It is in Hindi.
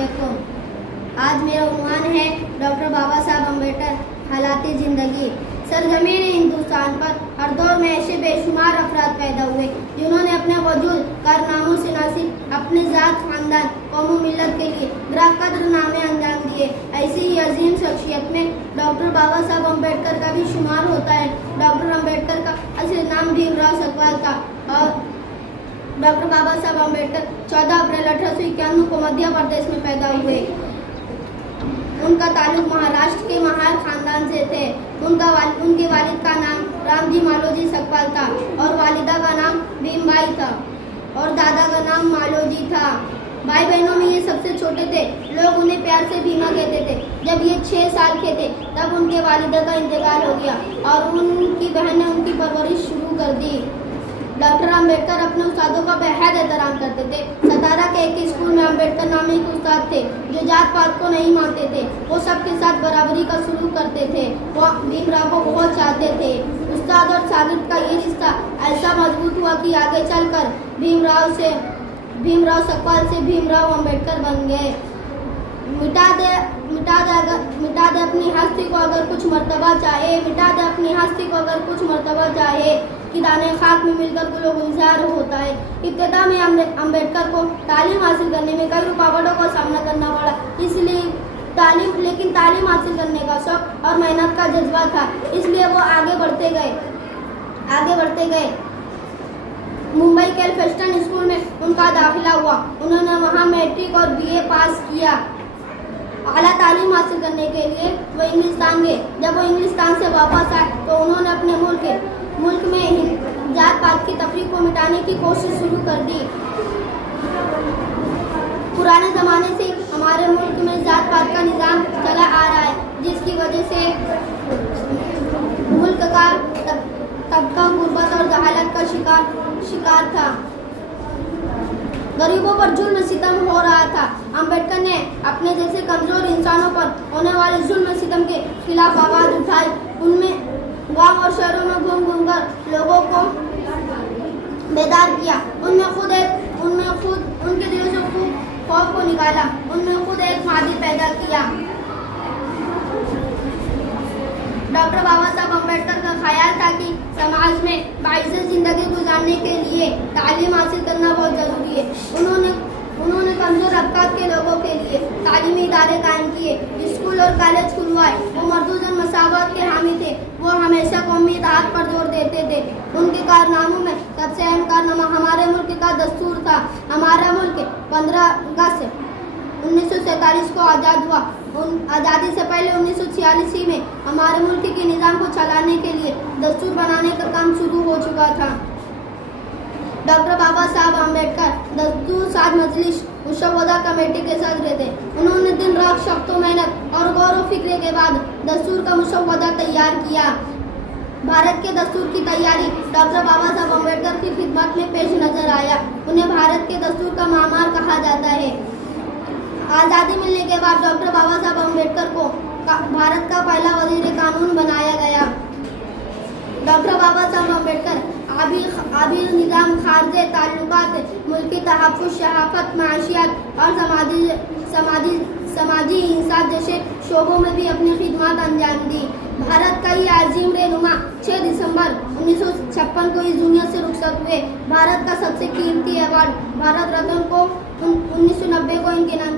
अलैकुम। आज मेरा उन्वान है डॉक्टर बाबा साहब अम्बेडकर हालात ज़िंदगी। सरजमीन हिंदुस्तान पर हर दौर में ऐसे बेशुमार अफराद पैदा हुए जिन्होंने अपने वजूद कारनामों से न सिर्फ अपने ज़ात, खानदान, कौम मिलत के लिए ग्राकद्र नामे अंजाम दिए। ऐसी ही अजीम शख्सियत में डॉक्टर बाबा साहब अम्बेडकर का भी शुमार होता है। डॉक्टर अम्बेडकर का असली नाम भीमराव सकपाल था और डॉक्टर बाबा साहब अम्बेडकर 14 अप्रैल 1891 को मध्य प्रदेश में पैदा हुए। उनका ताल्लुक महाराष्ट्र के महार खानदान से थे। उनके वालिद का नाम रामजी मालोजी सकपाल था और वालिदा का नाम भीमबाई था और दादा का नाम मालोजी था। भाई बहनों में ये सबसे छोटे थे। लोग उन्हें प्यार से भीमा कहते थे। जब ये 6 साल के थे तब उनके वालिदा का इंतकाल हो गया और उनकी बहन ने उनकी परवरिश शुरू कर दी। डॉक्टर अम्बेडकर अपने उस्तादों का बेहद एहतराम करते थे। सतारा के एक स्कूल में अम्बेडकर नामे एक उस्ताद थे जो जात पात को नहीं मानते थे। वो सबके साथ बराबरी का सलूक करते थे। वो भीमराव को बहुत चाहते थे। उस्ताद और शागिर्द का ये रिश्ता ऐसा मजबूत हुआ कि आगे चलकर भीमराव सकपाल से भीमराव अम्बेडकर बन गए। मिटा दे अपनी हस्ती को अगर कुछ मर्तबा चाहे, मिटा दे अपनी हस्ती को अगर कुछ मर्तबा चाहे कि दाने खाक में मिलकर गुलो गुलजार होता है। इब्तिदा में अम्बेडकर को तालीम हासिल करने में कई रुकावटों का सामना करना पड़ा, इसलिए तालीम हासिल करने का शौक और मेहनत का जज्बा था, इसलिए वो आगे बढ़ते गए। मुंबई के एल्फिंस्टन स्कूल में उनका दाखिला हुआ। उन्होंने वहाँ मैट्रिक और BA पास किया। आला तालीम हासिल करने के लिए वो इंग्लिस्तान गए। जब वो इंग्लिस्तान से वापस आए तो उन्होंने अपने मुल्क में जात पात की तफरीक को मिटाने की कोशिश शुरू कर दी। पुराने ज़माने से हमारे मुल्क में जात पात का निज़ाम चला आ रहा है, जिसकी वजह से मुल्क का तबका गुर्बत और जहालत का शिकार था। गरीबों पर जुल्म सितम हो रहा था। अम्बेडकर ने अपने जैसे कमज़ोर इंसानों पर होने वाले जुल्म सितम के खिलाफ आवाज़ उठाई। उनमें गांव और शहरों में घूम कर लोगों को बेदार किया। उनमें खुद उनके दिलों से खौफ को निकाला। उनमें खुद एक मादी पैदा किया। डॉक्टर बाबा साहब अम्बेडकर का ख्याल था कि समाज में बाइज़्ज़त ज़िंदगी गुजारने के लिए तालीम हासिल करना बहुत ज़रूरी है। उन्होंने कमज़ोर तबक़ात के लोगों के लिए तालीमी इदारे कायम किए, स्कूल और कॉलेज खुलवाए। वो मर्दूज़न मसावत के हामी थे। वो हमेशा कौमी इत्तेहाद पर जोर देते थे। उनके कारनामों में सबसे अहम कारनामा हमारे मुल्क का दस्तूर था। हमारा मुल्क 15 अगस्त 1947 को आज़ाद हुआ। आज़ादी से पहले 1946 में हमारे मुल्क के निज़ाम को चलाने के लिए दस्तूर बनाने का काम शुरू हो चुका था। डॉक्टर बाबा साहब अम्बेडकर दस्तूर साज मजलिस मुशव्वदा कमेटी के सदर थे। उन्होंने दिन रात सख्त मेहनत और गौर व फिक्र के बाद दस्तूर का मुशव्वदा तैयार किया। भारत के दस्तूर की तैयारी डॉक्टर बाबा साहब अम्बेडकर की खिदमत में पेश नजर आया। उन्हें भारत के दस्तूर का मामार कहा जाता है। आज़ादी मिलने के बाद डॉक्टर बाबा साहब अम्बेडकर को भारत का पहला वज़ीर कानून बनाया गया। डॉक्टर बाबा साहब अम्बेडकर आबी निज़ाम, खारजे ताल्लुकात, मुल्की तहफ़्फ़ुज़, शहाफ़त, माशियात और समाजी इंसाफ जैसे शोबों में भी अपनी खिदमत अंजाम दी। भारत का ये अजीम रहनुमा 6 दिसंबर 1956 को इस दुनिया से रुखसत हुए। भारत का सबसे कीमती अवार्ड भारत रत्न को 1990 को इनके नाम